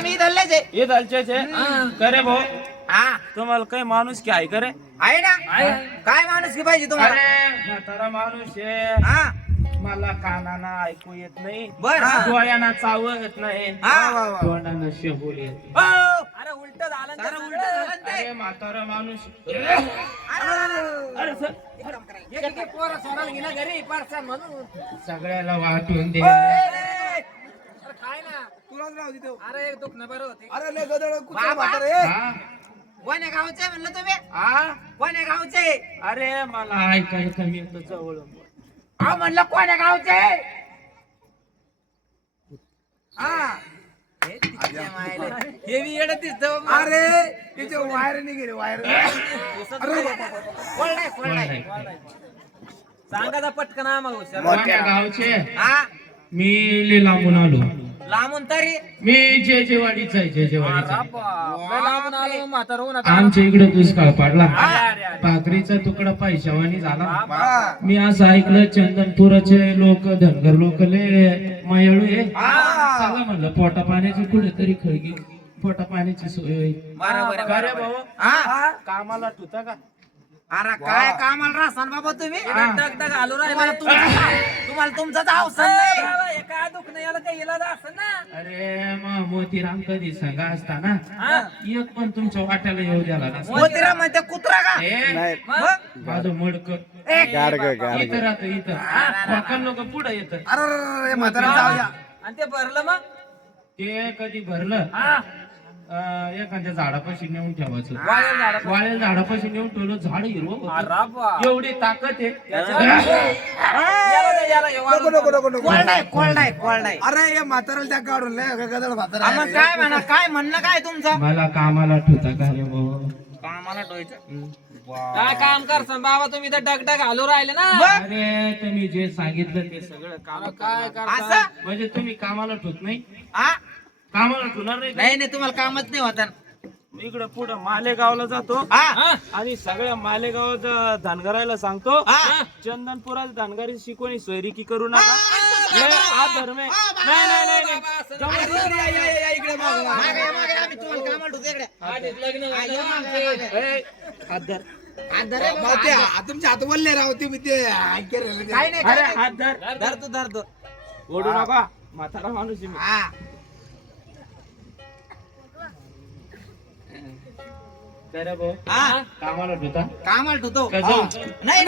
आम्ही इथलेच आहे. हे दलचेच करे भाऊ हा तुम्हाला काही माणूस की आहे करे आहे ना. काय माणूस की पाहिजे तुम्हाला? अरे म्हातारा माणूस आहे हा मला कानाना ऐकू येत नाही बर डोळ्यांना चावत नाही हा तोंडानं शेबूल येत अरे उलट झालं ना, सारं उलट झालं ना ते. अरे म्हातारा माणूस अरे, अरे सर एक पोरं सोडायला गेला घरी पार्सल म्हणून. सगळ्याला वाटून दे अरे काय ना तुलाच राहू दे तो. अरे एक दुखणं बरं होते. अरे लय गदळ कुत्रा बाबा. म्हातारे. हा? कोण्या गावचे म्हणलं तुम्ही? हा? कोण्या गावचे? अरे मला ऐकायचं मी तर जवळ अहो म्हणलं कोण्या गावचे? हा हे तिच्या मायला. हे बी येडं दिसतं. अरे तिचे वायर नाही गेले वायर. कोळडाय. सांगा दा पटकन आम्हाला हुशार. मोठ्या गावचे हा मी लय लांबून आलो लांबून तरी मी जेजेवाडीचा आहे जेजेवाडीचा लय लांबून आलो म्हातारं होऊन आता. आमच्या इकडे दुष्काळ पडला भाकरीचा तुकडा पैशावानी झाला मी असं ऐकलं चंदनपुराचे लोक धनगर लोक लय मायाळू आहे चला म्हणलं पोटा पाण्याची कुठेतरी खळगी पोटा पाण्याची सोय होईल बरोबर का रे भाऊ हा कामाला ठुता का अरे काय कामाला राहसान बाबा तुम्ही? टक टक आलो तुम्हाला तुम्हाला तुमचाच अवसर नाही. काय दुखणं याला काही इलाज असं ना. अरे मग मोतीराम कधी सांगा असताना एक पण तुमच्या वाट्याला येऊ द्याला नसता. मोतीराम म्हणते कुत्रा का? ए, मग? माझं मडक इथं राहतं इथं वाकण लोक पुढे येत अरे म्हातारा जाऊ द्या. आणि ते भरलं मग ते कधी भरलं एखाद्या झाडापाशी नेऊन ठेवायचं वाळेल झाडं. वाळेल झाडापाशी नेऊन ठेवलं झाड हिरवं होतं. अरे बा. एवढी ताकद आहे याला हे वाळून नको नको नको कोळडाय. अरे हे म्हातारा त्या काढून लय गदळ म्हातारा हा, मग काय म्हणा काय म्हणणं काय तुमचं? मला कामाला ठुता का रे भाऊ कामाला ठेवायचं. काय काम करसान बाबा तुम्ही तर डग डग आलो राहिले ना. अरे तुम्ही जे सांगितलं ते सगळं काम काय करता. असं? म्हणजे तुम्ही कामाला ठुत नाही हा? कामाला ठुणार नाही का? नाही तुम्हाला कामच नाही होत. इकडं पुढं मालेगावला जातो हा आणि सगळ्या मालेगावात धनगरायला सांगतो हा. चंदनपुरात धनगरी शिकवणी सोयरिकी करू नका हे हा धर्म आहे. नाही नाही नाही नाही. मागे या, मागे या, आम्ही तुम्हाला कामाला ठेवतो इकडे. आधीच लग्न हा, व्हायचं या आमचे. मागे. ए, हात धर हात धर रे बाबा, हात धर. तुमचे हात वल्ले राहू तुम्ही ते ऐके रे. काय नाही अरे काय नाही. हात धर धर तू. ओढू नका म्हातारा माणूस आहे मी. हा काय रे भाऊ हा कामाला ठुता कामाला ठेवतो. का जाऊ? नाही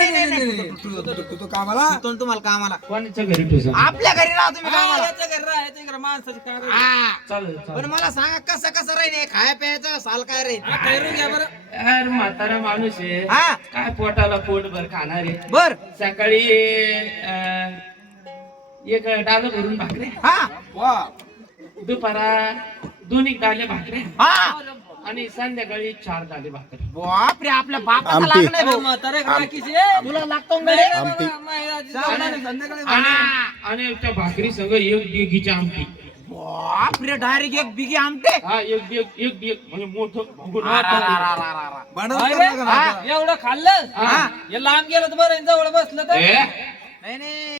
तू कामाला तुम्हाला कामाला कोणाच्या घरी ठुसा आपल्या घरी राहा तुम्ही हा, कामाला. याच्या घरी राहायचं इकडं माणसाचं काय राहील. हा. चालेल पण चालेल मला सांगा कसं कसं राहील खाया प्यायचं साल काय राहील? हा, करून घ्या बरं. यार म्हातारा माणूस आहे हा काय पोटाला पोटभर खाणार आहे बर सकाळी एक डाल भरून भाकरे हा वा दुपारा दोन्ही डाले भाकरे हा आणि संध्याकाळी 4 डाले भाकरे बापरे आपल्या बापाला लागलंय अरे भाऊ. म्हातारे राखीचे. तुला लागतो नाही गडे? रे बाबा, माझ्या संध्याकाळी आणि त्या भाकरी सगळं एक डिगीची आमटी बापरे डायरेक्ट एक बिगी आमटे. हा एक डिग म्हणजे मोठं भुगुन. बनवलं एवढं खाल्लं हा. हे लांब गेलं तर बरं जवळ बसलं तर ए, नाही नाही